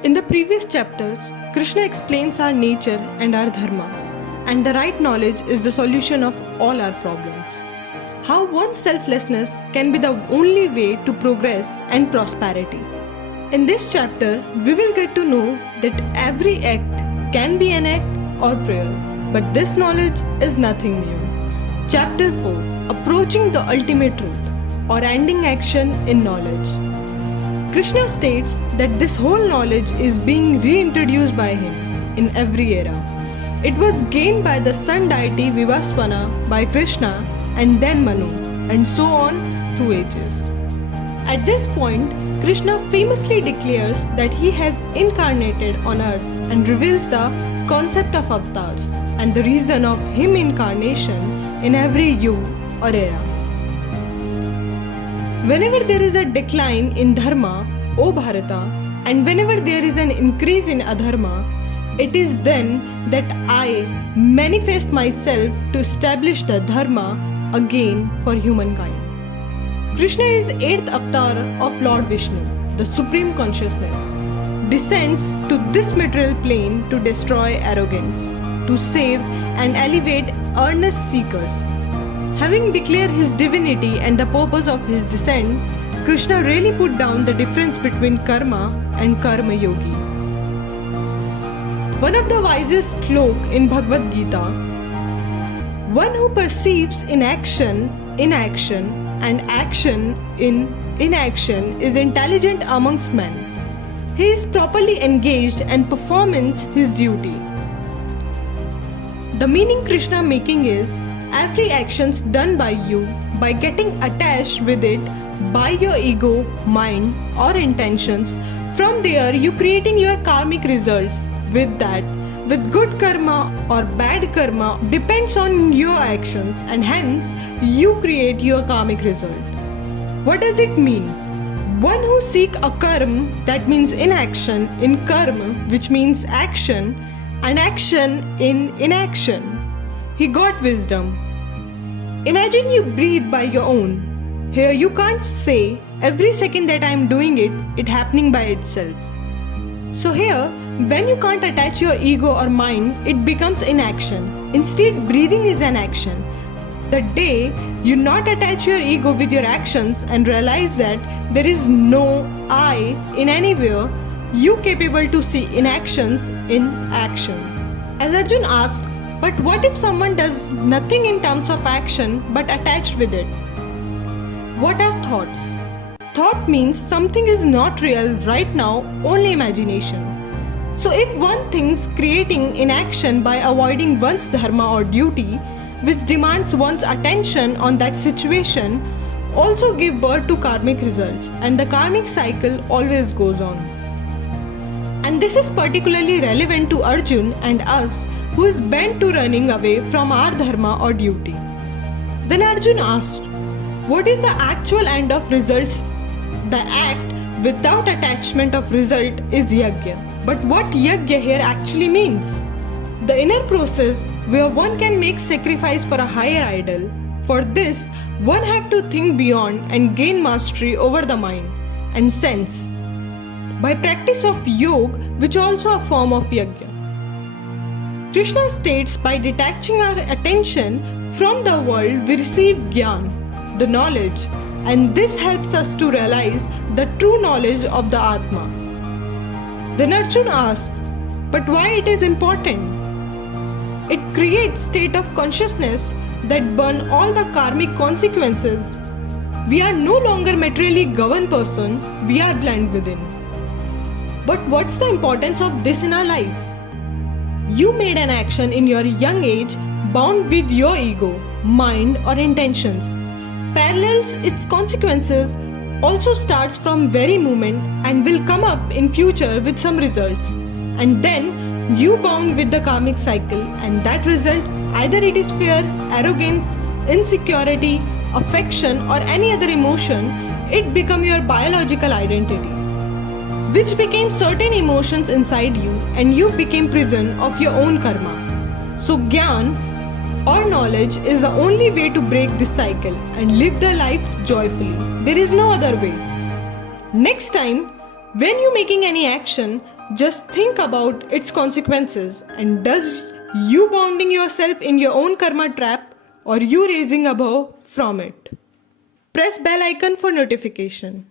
In the previous chapters, Krishna explains our nature and our dharma, and the right knowledge is the solution of all our problems. How one's selflessness can be the only way to progress and prosperity. In this chapter, we will get to know that every act can be an act or prayer, but this knowledge is nothing new. Chapter 4, Approaching the Ultimate Truth, or Ending Action in Knowledge. Krishna states that this whole knowledge is being reintroduced by him in every era. It was gained by the sun deity Vivasvana, by Krishna, and then Manu, and so on through ages. At this point, Krishna famously declares that he has incarnated on earth and reveals the concept of avatars and the reason of him incarnation in every yuga or era. Whenever there is a decline in dharma, O Bharata, and whenever there is an increase in adharma, it is then that I manifest myself to establish the dharma again for humankind. Krishna is 8th avatar of Lord Vishnu, the Supreme Consciousness, descends to this material plane to destroy arrogance, to save and elevate earnest seekers. Having declared his divinity and the purpose of his descent, Krishna really put down the difference between karma and karma yogi. One of the wisest slok in Bhagavad Gita, one who perceives inaction, and action in inaction is intelligent amongst men. He is properly engaged and performs his duty. The meaning Krishna making is, every actions done by you, by getting attached with it, by your ego, mind or intentions, from there you creating your karmic results. With that, with good karma or bad karma depends on your actions, and hence you create your karmic result. What does it mean? One who seek a karma, that means inaction, in karma, which means action, and action in inaction, he got wisdom. Imagine you breathe by your own. Here you can't say every second that I am doing it happening by itself. So here, when you can't attach your ego or mind, it becomes inaction. Instead, breathing is an action. The day you not attach your ego with your actions and realize that there is no I in anywhere, you capable to see inactions in action. As Arjun asked, but what if someone does nothing in terms of action but attached with it? What are thoughts? Thought means something is not real right now, only imagination. So if one thinks creating inaction by avoiding one's dharma or duty, which demands one's attention on that situation, also give birth to karmic results, and the karmic cycle always goes on. And this is particularly relevant to Arjun and us, who is bent to running away from our dharma or duty. Then Arjun asked, what is the actual end of results? The act without attachment of result is yajna. But what yajna here actually means? The inner process where one can make sacrifice for a higher idol. For this, one have to think beyond and gain mastery over the mind and sense by practice of yoga, which also a form of yajna. Krishna states, by detaching our attention from the world, we receive jnana, the knowledge, and this helps us to realize the true knowledge of the Atma. Then Arjun asks, but why it is important? It creates state of consciousness that burn all the karmic consequences. We are no longer materially governed person, we are blind within. But what's the importance of this in our life? You made an action in your young age bound with your ego, mind or intentions. Parallels its consequences also starts from very moment and will come up in future with some results. And then you bound with the karmic cycle, and that result, either it is fear, arrogance, insecurity, affection or any other emotion, it become your biological identity, which became certain emotions inside you, and you became prison of your own karma. So Gyan or knowledge is the only way to break this cycle and live the life joyfully. There is no other way. Next time, when you making any action, Just think about its consequences, and does you bounding yourself in your own karma trap or you raising above from it? Press bell icon for notification.